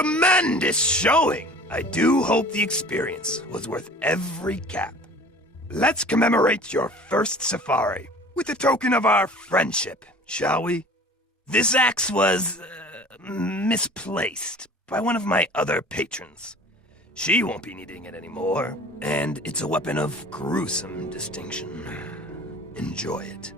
tremendous showing! I do hope the experience was worth every cap. Let's commemorate your first safari with a token of our friendship, shall we? This axe was misplaced by one of my other patrons. She won't be needing it anymore, and it's a weapon of gruesome distinction. Enjoy it.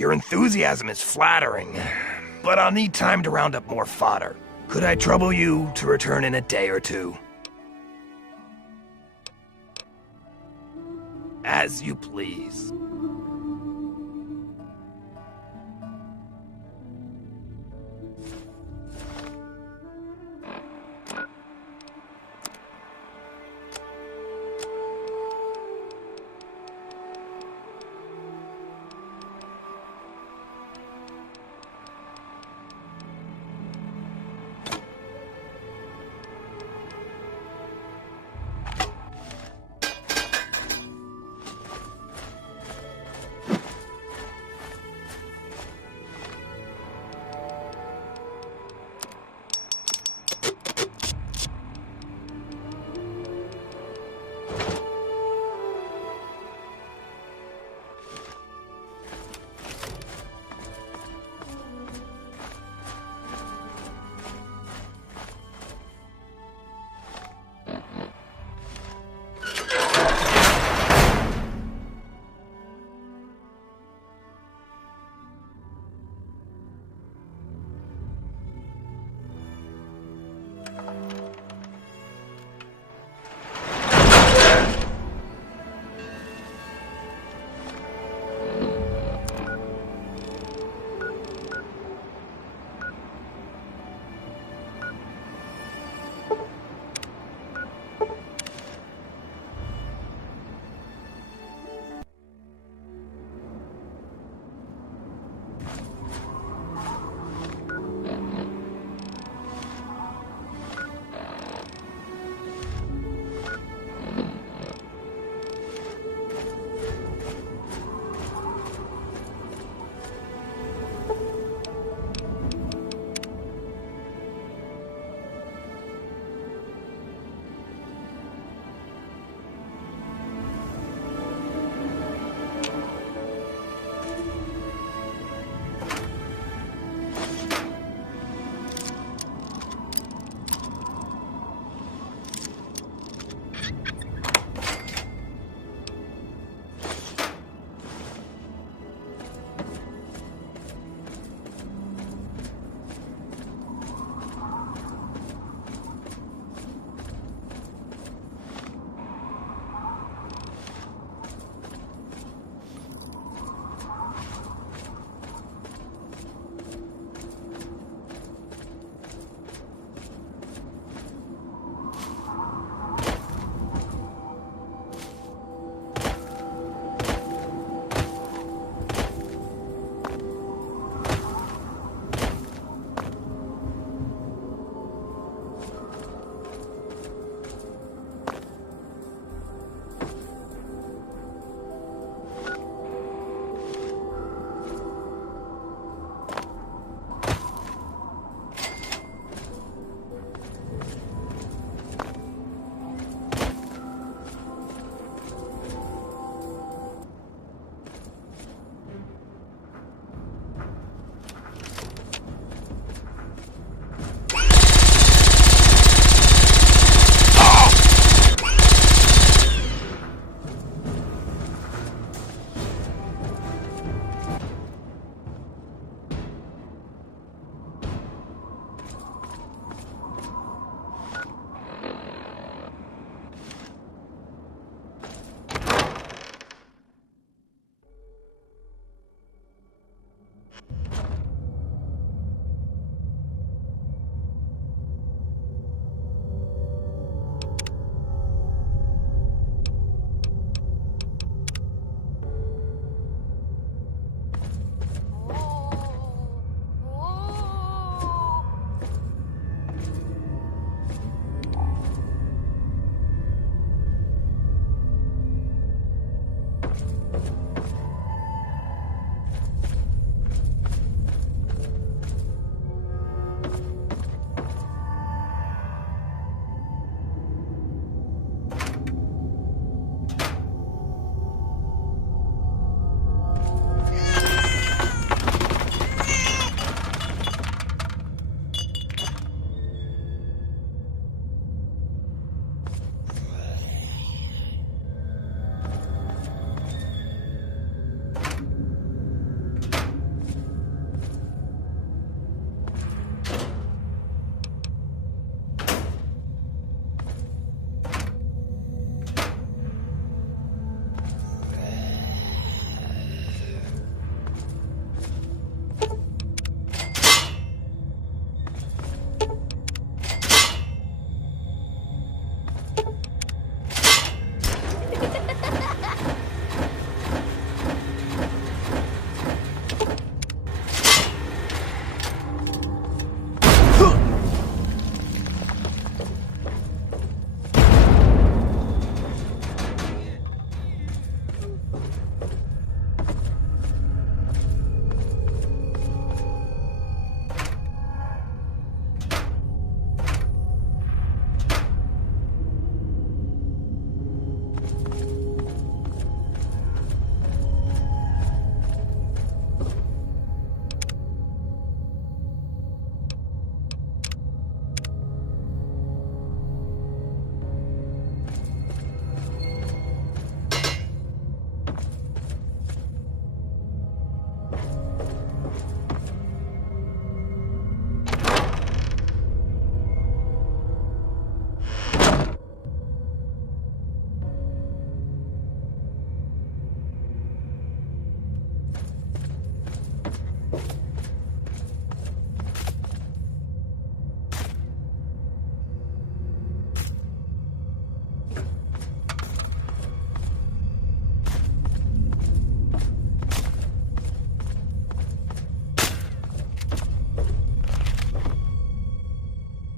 Your enthusiasm is flattering, but I'll need time to round up more fodder. Could I trouble you to return in a day or two? As you please.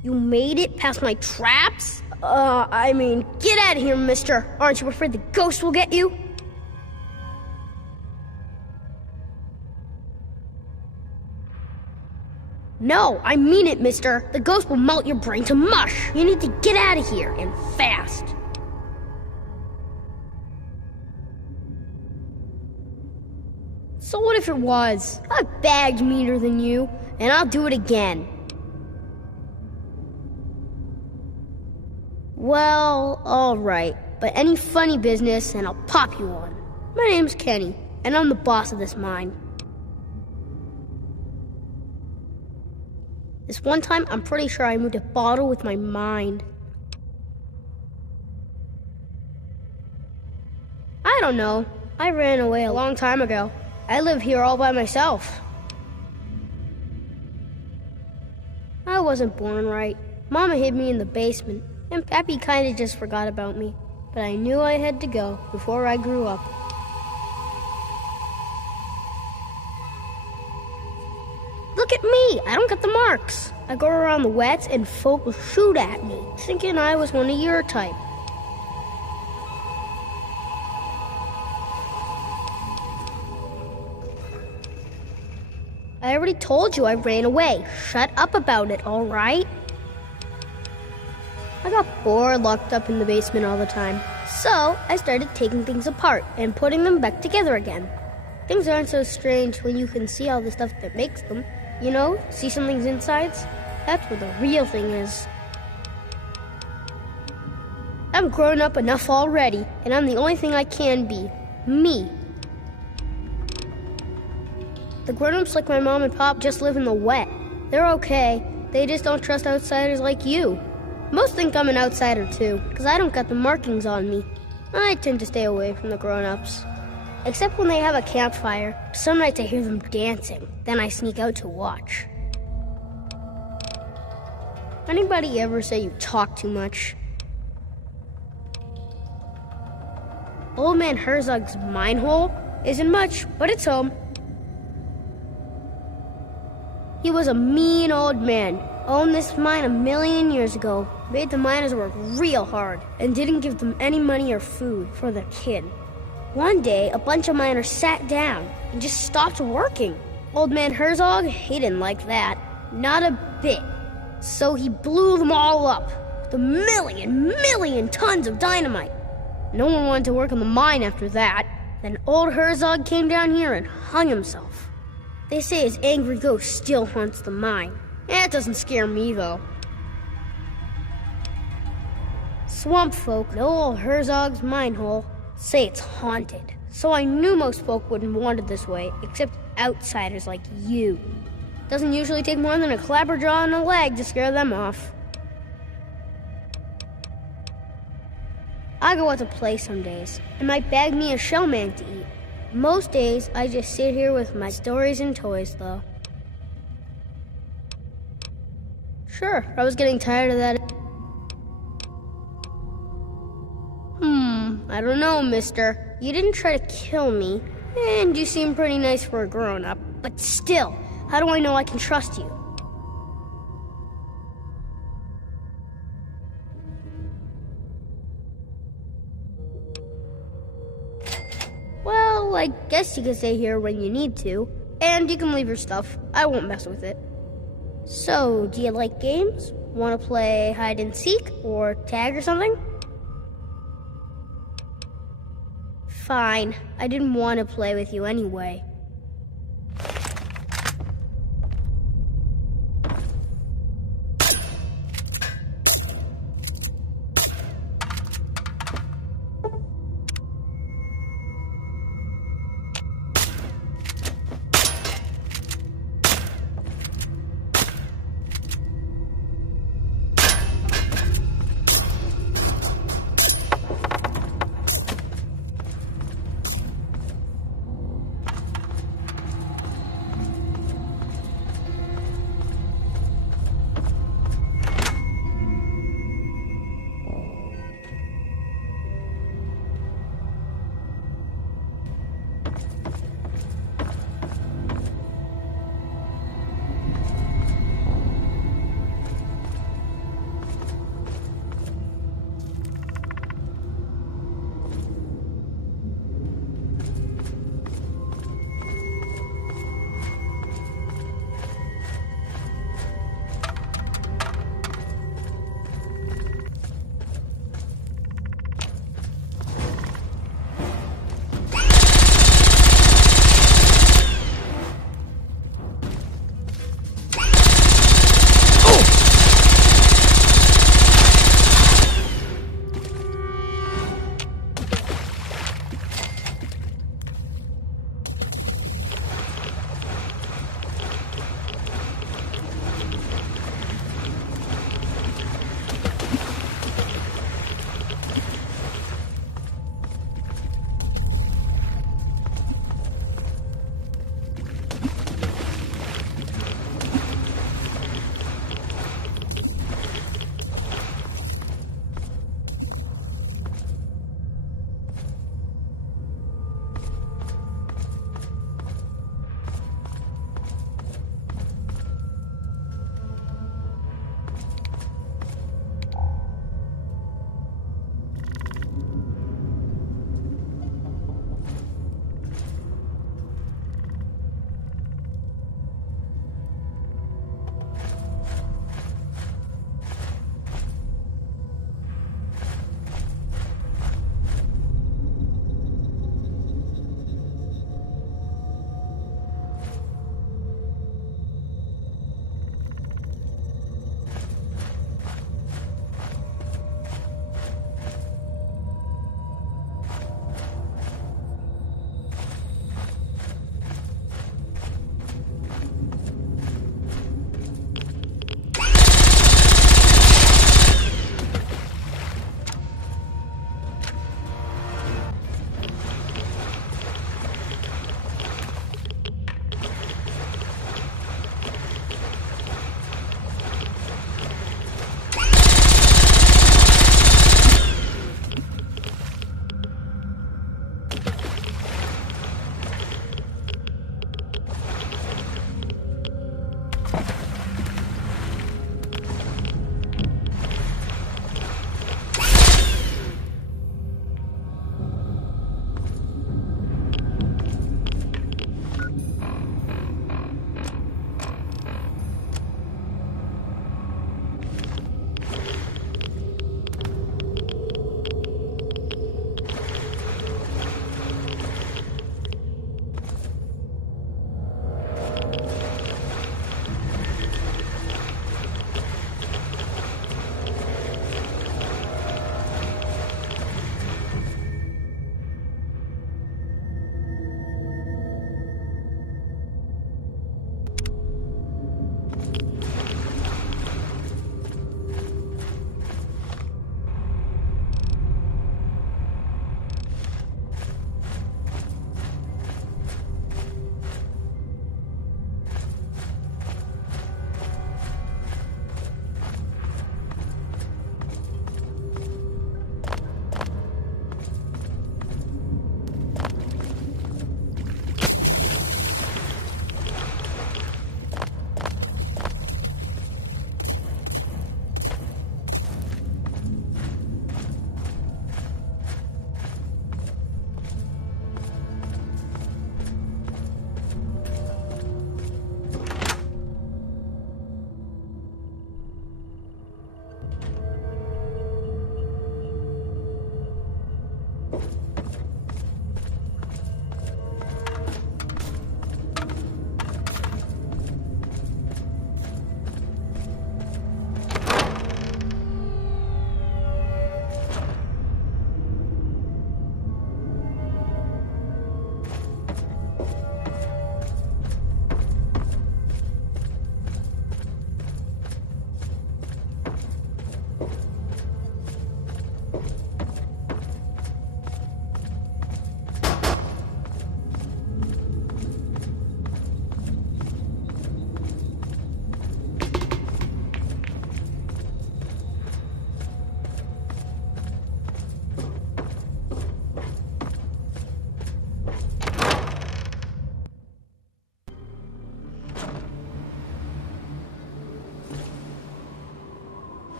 You made it past my traps? I mean, get out of here, mister. Aren't you afraid the ghost will get you? No, I mean it, mister. The ghost will melt your brain to mush. You need to get out of here, and fast. So what if it was? I bagged meaner than you, and I'll do it again. Well, all right. But any funny business, and I'll pop you one. My name's Kenny, and I'm the boss of this mine. This one time, I'm pretty sure I moved a bottle with my mind. I don't know. I ran away a long time ago. I live here all by myself. I wasn't born right. Mama hid me in the basement, and Pappy kinda just forgot about me. But I knew I had to go before I grew up. Look at me! I don't get the marks. I go around the wets and folk will shoot at me, thinking I was one of your type. I already told you I ran away. Shut up about it, all right? I got bored locked up in the basement all the time. So I started taking things apart and putting them back together again. Things aren't so strange when you can see all the stuff that makes them. You know, see something's insides? That's where the real thing is. I'm grown up enough already, and I'm the only thing I can be. Me. The grown-ups like my mom and pop just live in the wet. They're okay. They just don't trust outsiders like you. Most think I'm an outsider too, because I don't got the markings on me. I tend to stay away from the grown-ups. Except when they have a campfire. Some nights I hear them dancing. Then I sneak out to watch. Anybody ever say you talk too much? Old Man Herzog's mine hole isn't much, but it's home. He was a mean old man. Owned this mine 1,000,000 years ago. Made the miners work real hard and didn't give them any money or food for their kid. One day, a bunch of miners sat down and just stopped working. Old Man Herzog, he didn't like that. Not a bit. So he blew them all up with a million tons of dynamite. No one wanted to work on the mine after that. Then old Herzog came down here and hung himself. They say his angry ghost still haunts the mine. That doesn't scare me, though. Swamp folk know old Herzog's mine hole. Say it's haunted. So I knew most folk wouldn't want it this way, except outsiders like you. Doesn't usually take more than a clapperjaw and a leg to scare them off. I go out to play some days, and might bag me a shellman to eat. Most days, I just sit here with my stories and toys, though. Sure, I was getting tired of that. I don't know, mister. You didn't try to kill me, and you seem pretty nice for a grown-up. But still, how do I know I can trust you? I guess you can stay here when you need to. And you can leave your stuff. I won't mess with it. So, do you like games? Want to play hide and seek or tag or something? Fine. I didn't want to play with you anyway.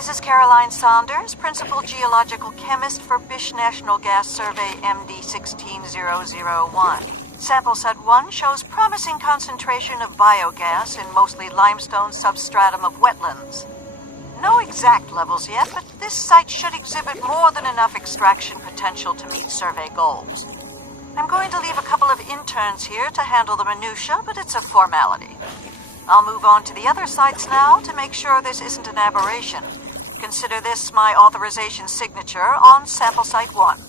This is Caroline Saunders, Principal Geological Chemist for Bish National Gas Survey MD 16001. Sample set 1 shows promising concentration of biogas in mostly limestone substratum of wetlands. No exact levels yet, but this site should exhibit more than enough extraction potential to meet survey goals. I'm going to leave a couple of interns here to handle the minutiae, but it's a formality. I'll move on to the other sites now to make sure this isn't an aberration. Consider this my authorization signature on sample site 1.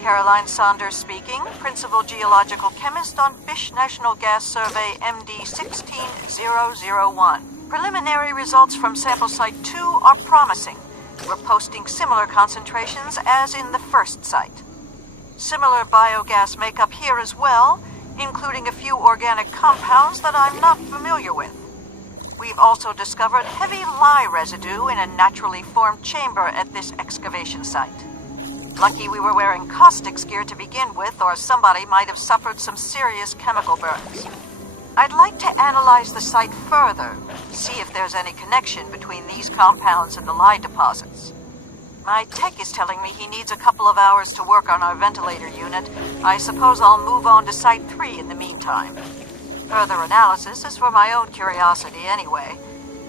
Caroline Saunders speaking, Principal Geological Chemist on Bish National Gas Survey MD 16001. Preliminary results from sample site 2 are promising. We're posting similar concentrations as in the first site. Similar biogas makeup here as well, including a few organic compounds that I'm not familiar with. We've also discovered heavy lye residue in a naturally formed chamber at this excavation site. Lucky we were wearing caustics gear to begin with, or somebody might have suffered some serious chemical burns. I'd like to analyze the site further, see if there's any connection between these compounds and the lye deposits. My tech is telling me he needs a couple of hours to work on our ventilator unit. I suppose I'll move on to Site 3 in the meantime. Further analysis is for my own curiosity anyway.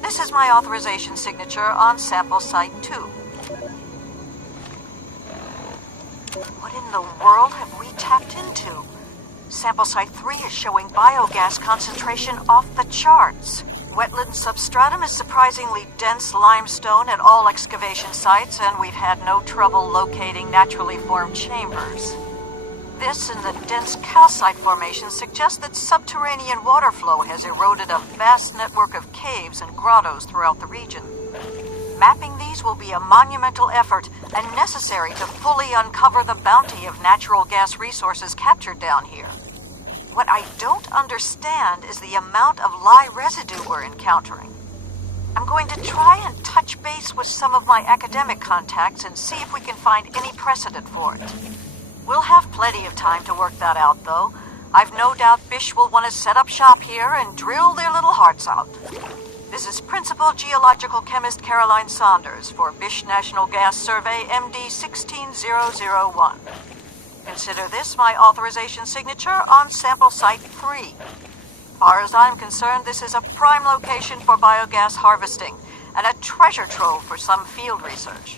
This is my authorization signature on sample Site 2. What in the world have we tapped into? Sample Site 3 is showing biogas concentration off the charts. Wetland substratum is surprisingly dense limestone at all excavation sites, and we've had no trouble locating naturally formed chambers. This and the dense calcite formation suggest that subterranean water flow has eroded a vast network of caves and grottos throughout the region. Mapping these will be a monumental effort and necessary to fully uncover the bounty of natural gas resources captured down here. What I don't understand is the amount of lye residue we're encountering. I'm going to try and touch base with some of my academic contacts and see if we can find any precedent for it. We'll have plenty of time to work that out, though. I've no doubt Bish will want to set up shop here and drill their little hearts out. This is Principal Geological Chemist Caroline Saunders for Bish National Gas Survey MD 16001. Consider this my authorization signature on sample site 3. Far as I'm concerned, this is a prime location for biogas harvesting and a treasure trove for some field research.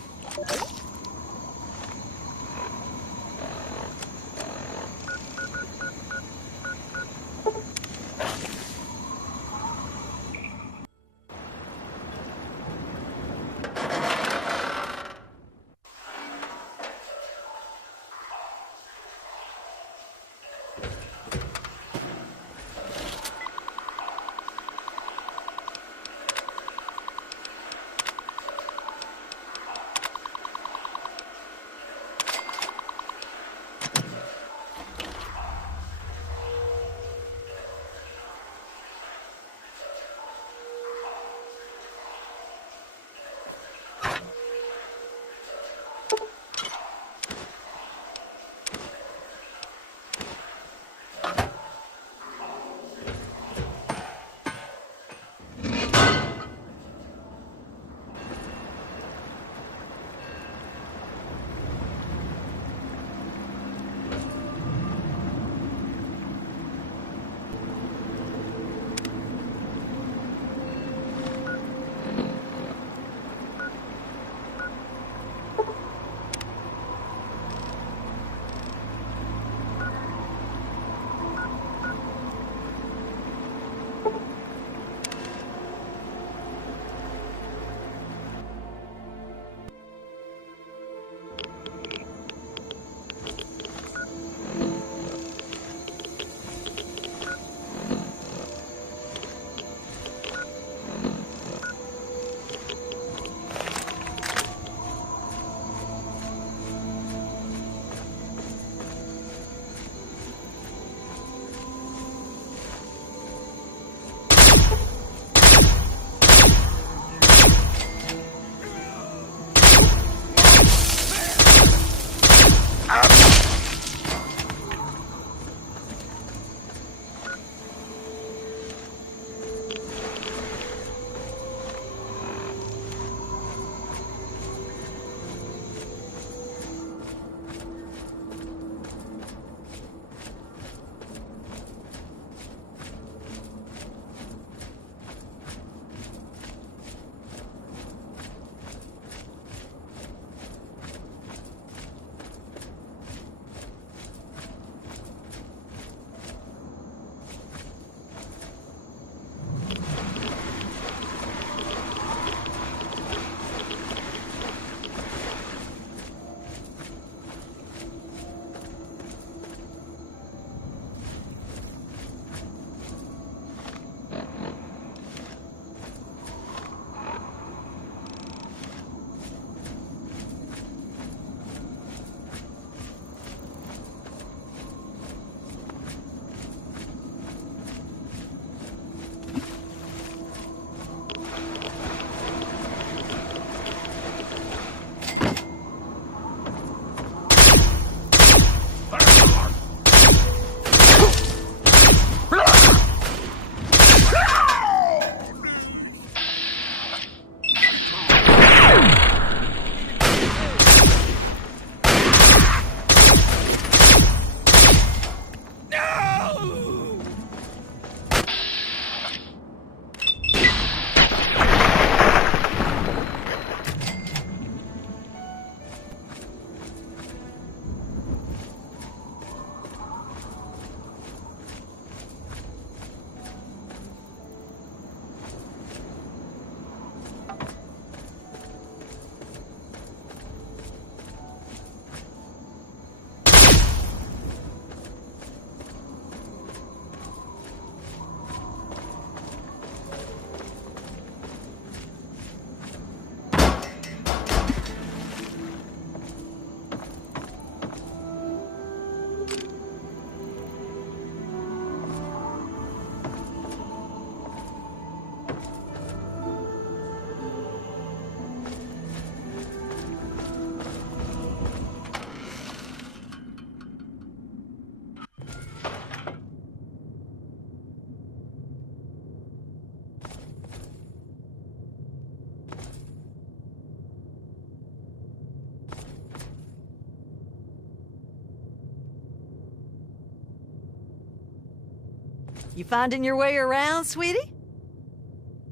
You finding your way around, sweetie?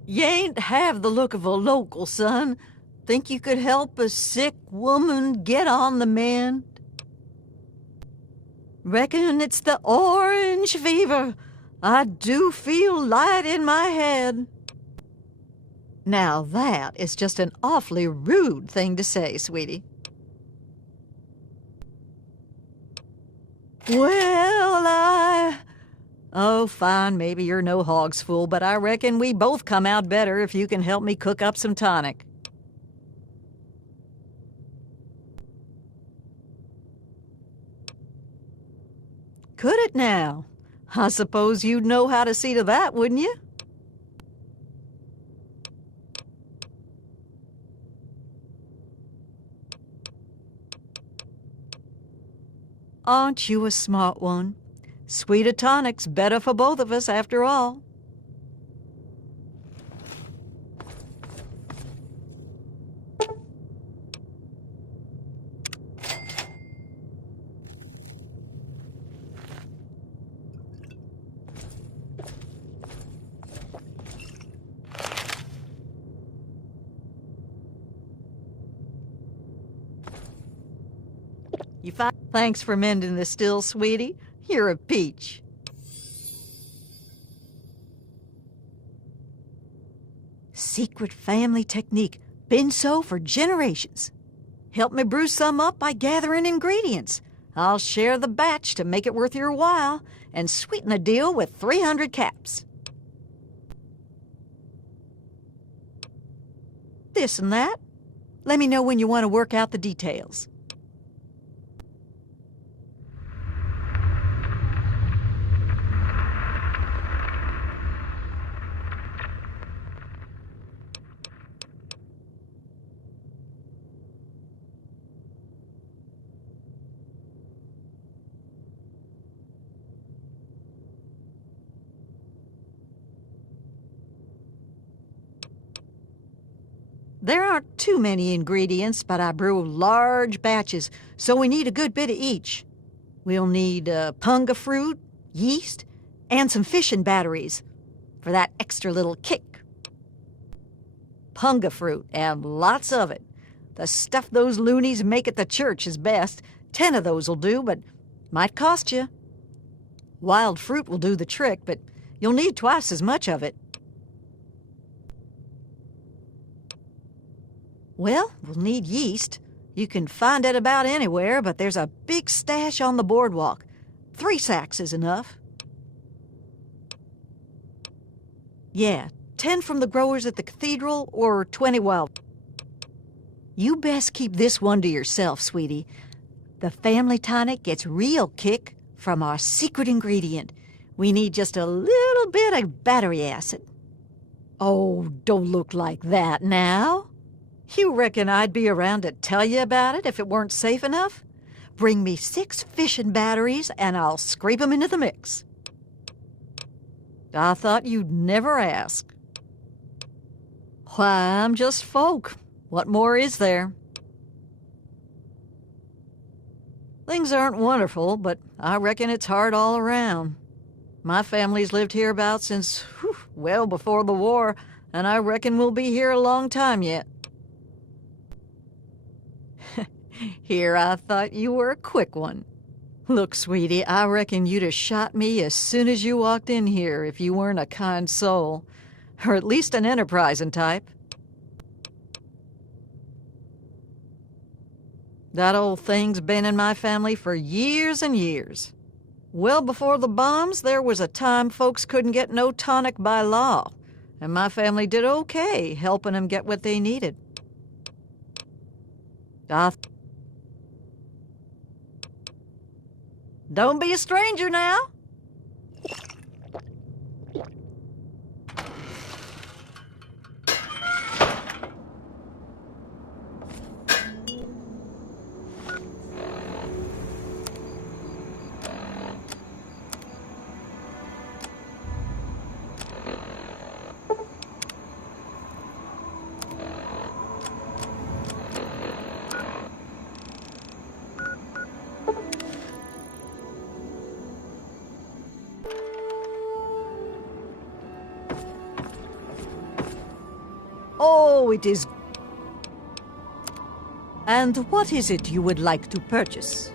You ain't have the look of a local, son. Think you could help a sick woman get on the mend? Reckon it's the orange fever. I do feel light in my head. Now that is just an awfully rude thing to say, sweetie. Well, oh, fine, maybe you're no hog's fool, but I reckon we both come out better if you can help me cook up some tonic. Could it now? I suppose you'd know how to see to that, wouldn't you? Aren't you a smart one? Sweeter tonic's better for both of us, after all. You find... Thanks for mending the still, sweetie. You're a peach. Secret family technique. Been so for generations. Help me brew some up by gathering ingredients. I'll share the batch to make it worth your while and sweeten the deal with 300 caps. This and that. Let me know when you want to work out the details. There aren't too many ingredients, but I brew large batches, so we need a good bit of each. We'll need punga fruit, yeast, and some fishing batteries for that extra little kick. Punga fruit, and lots of it. The stuff those loonies make at the church is best. 10 of those will do, but might cost you. Wild fruit will do the trick, but you'll need twice as much of it. Well, we'll need yeast. You can find it about anywhere, but there's a big stash on the boardwalk. 3 sacks is enough. Yeah, 10 from the growers at the cathedral or 20 wild. You best keep this one to yourself, sweetie. The family tonic gets real kick from our secret ingredient. We need just a little bit of battery acid. Oh, don't look like that now. You reckon I'd be around to tell you about it if it weren't safe enough? Bring me 6 fishing batteries and I'll scrape them into the mix. I thought you'd never ask. Why, I'm just folk. What more is there? Things aren't wonderful, but I reckon it's hard all around. My family's lived hereabouts since, well before the war, and I reckon we'll be here a long time yet. Here, I thought you were a quick one. Look, sweetie, I reckon you'd have shot me as soon as you walked in here if you weren't a kind soul, or at least an enterprising type. That old thing's been in my family for years and years. Well before the bombs, there was a time folks couldn't get no tonic by law, and my family did okay helping them get what they needed. Don't be a stranger now. Oh, it is. And what is it you would like to purchase?